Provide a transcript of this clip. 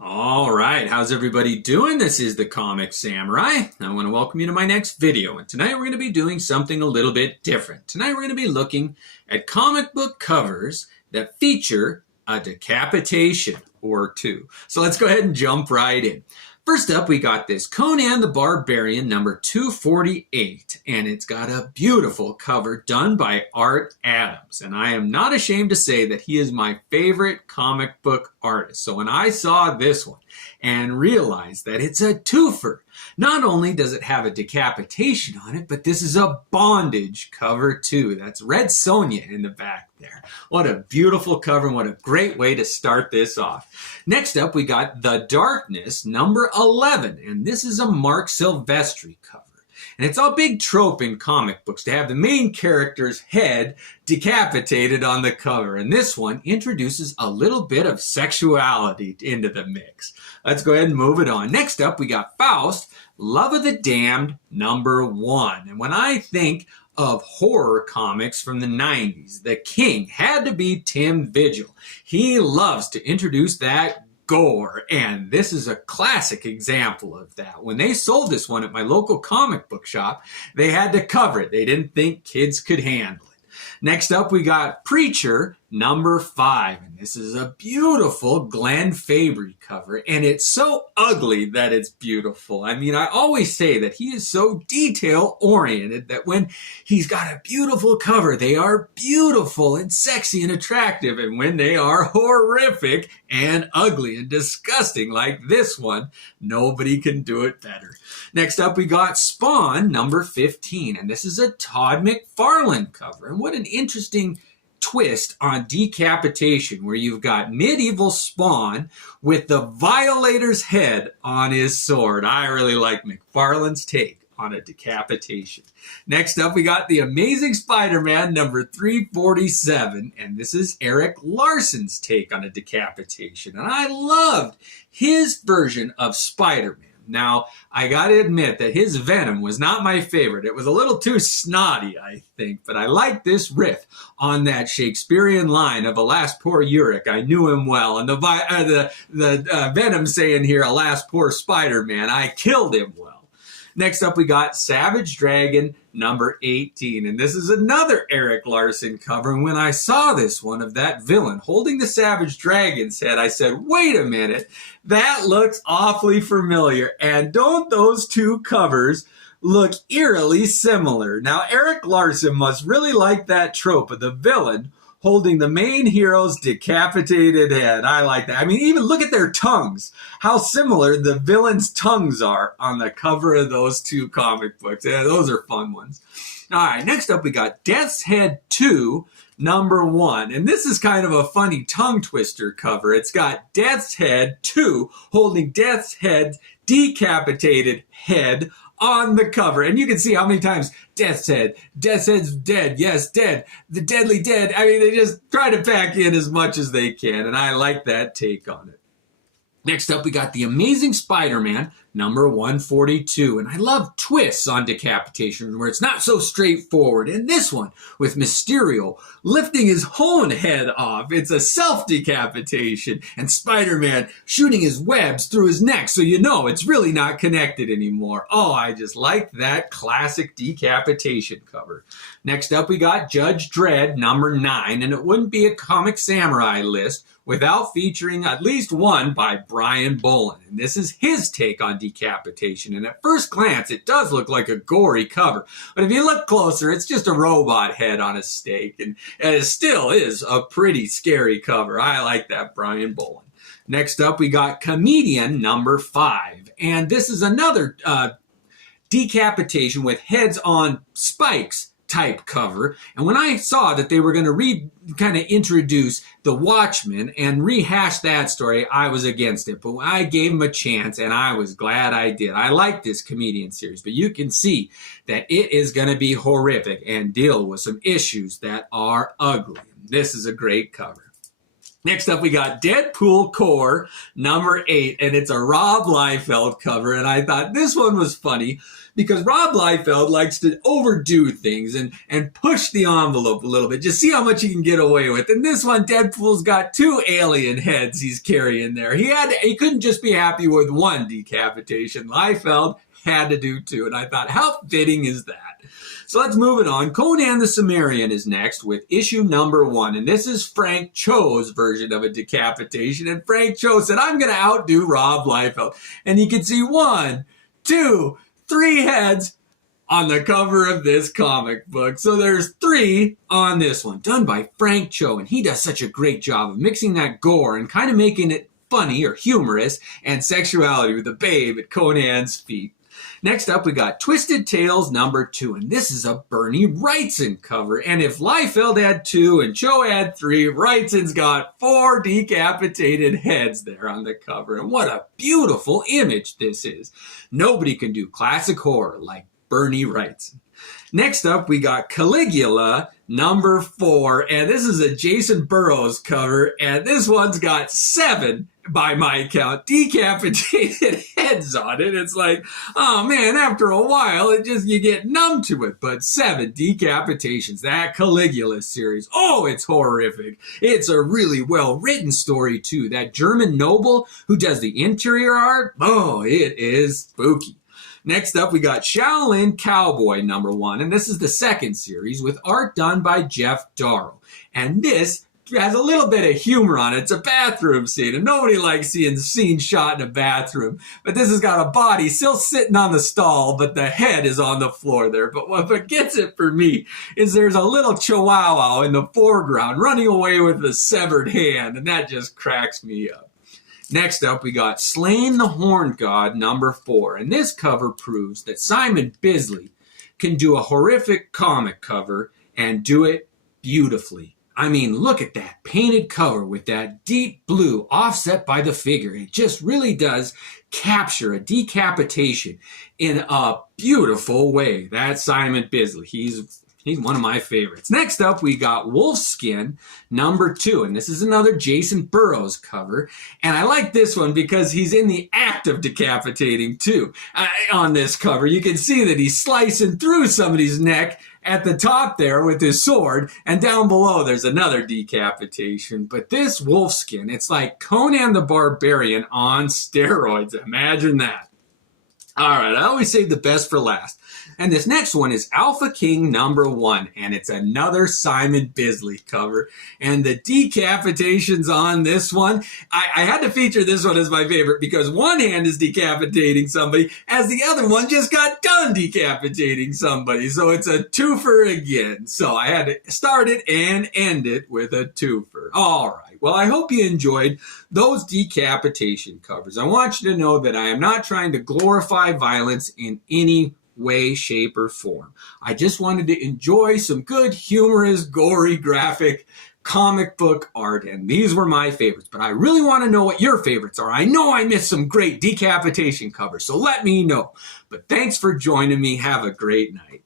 All right, how's everybody doing? This is the Comic Samurai. I want to welcome you to my next video. And tonight we're going to be doing something a little bit different. Tonight we're going to be looking at comic book covers that feature a decapitation or two. So let's go ahead and jump right in. First up, we got this Conan the Barbarian number 248, and it's got a beautiful cover done by Art Adams. And I am not ashamed to say that he is my favorite comic book artist. So when I saw this one and realized that it's a twofer, not only does it have a decapitation on it, but this is a bondage cover too. That's Red Sonja in the back there. What a beautiful cover and what a great way to start this off. Next up, we got The Darkness number 11, and this is a Mark Silvestri cover. And it's a big trope in comic books to have the main character's head decapitated on the cover. And this one introduces a little bit of sexuality into the mix. Let's go ahead and move it on. Next up, we got Faust, Love of the Damned, number 1. And when I think of horror comics from the 90s, the king had to be Tim Vigil. He loves to introduce that gore, and this is a classic example of that. When they sold this one at my local comic book shop, they had to cover it. They didn't think kids could handle it. Next up, we got Preacher number 5, and this is a beautiful Glenn Fabry cover, and it's so ugly that it's beautiful. I mean, I always say that he is so detail-oriented that when he's got a beautiful cover, they are beautiful and sexy and attractive, and when they are horrific and ugly and disgusting like this one, nobody can do it better. Next up, we got Spawn number 15, and this is a Todd McFarlane cover, and what an interesting twist on decapitation, where you've got medieval Spawn with the Violator's head on his sword. I really like McFarlane's take on a decapitation. Next up, we got The Amazing Spider-Man number 347, and this is Eric Larson's take on a decapitation. And I loved his version of Spider-Man. Now, I gotta admit that his Venom was not my favorite. It was a little too snotty, I think, but I like this riff on that Shakespearean line of "Alas, poor Uric, I knew him well," and the Venom saying here, "Alas, poor Spider-Man, I killed him well." Next up, we got Savage Dragon number 18, and this is another Eric Larson cover. And when I saw this one of that villain holding the Savage Dragon's head, I said, wait a minute, that looks awfully familiar. And don't those two covers look eerily similar? Now, Eric Larson must really like that trope of the villain holding the main hero's decapitated head. I like that. I mean, even look at their tongues. How similar the villains' tongues are on the cover of those two comic books. Yeah, those are fun ones. All right, next up we got Death's Head 2, number 1. And this is kind of a funny tongue twister cover. It's got Death's Head 2 holding Death's Head decapitated head on the cover. And you can see how many times Death's Head's dead, yes, dead, the deadly dead. I mean, they just try to pack in as much as they can, and I like that take on it. Next up, we got The Amazing Spider-Man, number 142. And I love twists on decapitation where it's not so straightforward. And this one, with Mysterio lifting his own head off, it's a self-decapitation. And Spider-Man shooting his webs through his neck, so you know it's really not connected anymore. Oh, I just like that classic decapitation cover. Next up, we got Judge Dredd, number 9. And it wouldn't be a Comic Samurai list without featuring at least one by Brian Bolland. And this is his take on decapitation. And at first glance, it does look like a gory cover. But if you look closer, it's just a robot head on a stake. And it still is a pretty scary cover. I like that, Brian Bolland. Next up, we got Comedian number 5. And this is another decapitation with heads on spikes type cover. And when I saw that they were going to kind of introduce the Watchmen and rehash that story, I was against it. But I gave them a chance, and I was glad I did. I like this Comedian series, but you can see that it is going to be horrific and deal with some issues that are ugly. This is a great cover. Next up, we got Deadpool Core number 8, and it's a Rob Liefeld cover. And I thought this one was funny because Rob Liefeld likes to overdo things and push the envelope a little bit. Just see how much he can get away with. And this one, Deadpool's got 2 alien heads he's carrying there. He couldn't just be happy with one decapitation. Liefeld had to do 2. And I thought, how fitting is that? So let's move it on. Conan the Cimmerian is next with issue number 1. And this is Frank Cho's version of a decapitation. And Frank Cho said, I'm going to outdo Rob Liefeld. And you can see 1, 2, 3 heads on the cover of this comic book. So there's 3 on this one, done by Frank Cho. And he does such a great job of mixing that gore and kind of making it funny or humorous and sexuality with the babe at Conan's feet. Next up, we got Twisted Tales number 2, and this is a Bernie Wrightson cover. And if Liefeld had 2 and Cho had 3, Wrightson's got 4 decapitated heads there on the cover. And what a beautiful image this is. Nobody can do classic horror like Bernie Wrightson. Next up, we got Caligula number 4, and this is a Jason Burrows cover, and this one's got 7, by my count, decapitated heads on it. It's like, oh man, after a while, you get numb to it. But 7 decapitations, that Caligula series, oh, it's horrific. It's a really well-written story, too. That German noble who does the interior art, oh, it is spooky. Next up, we got Shaolin Cowboy number 1, and this is the 2nd series with art done by Jeff Darrow. And this has a little bit of humor on it. It's a bathroom scene, and nobody likes seeing scenes shot in a bathroom. But this has got a body still sitting on the stall, but the head is on the floor there. But what gets it for me is there's a little chihuahua in the foreground running away with a severed hand, and that just cracks me up. Next up, we got Slain the Horn God number 4, and this cover proves that Simon Bisley can do a horrific comic cover and do it beautifully. I mean, look at that painted cover with that deep blue offset by the figure. It just really does capture a decapitation in a beautiful way. That's Simon Bisley. He's one of my favorites. Next up, we got Wolfskin number 2, and this is another Jason Burrows cover. And I like this one because he's in the act of decapitating too. On this cover, you can see that he's slicing through somebody's neck at the top there with his sword, and down below there's another decapitation. But this Wolfskin, it's like Conan the Barbarian on steroids. Imagine that. All right, I always save the best for last. And this next one is Alpha King number 1, and it's another Simon Bisley cover. And the decapitations on this one, I had to feature this one as my favorite because one hand is decapitating somebody as the other one just got done decapitating somebody. So it's a twofer again. So I had to start it and end it with a twofer. All right. Well, I hope you enjoyed those decapitation covers. I want you to know that I am not trying to glorify violence in any way, shape, or form. I just wanted to enjoy some good, humorous, gory, graphic comic book art, and these were my favorites. But I really want to know what your favorites are. I know I missed some great decapitation covers, so let me know. But thanks for joining me. Have a great night.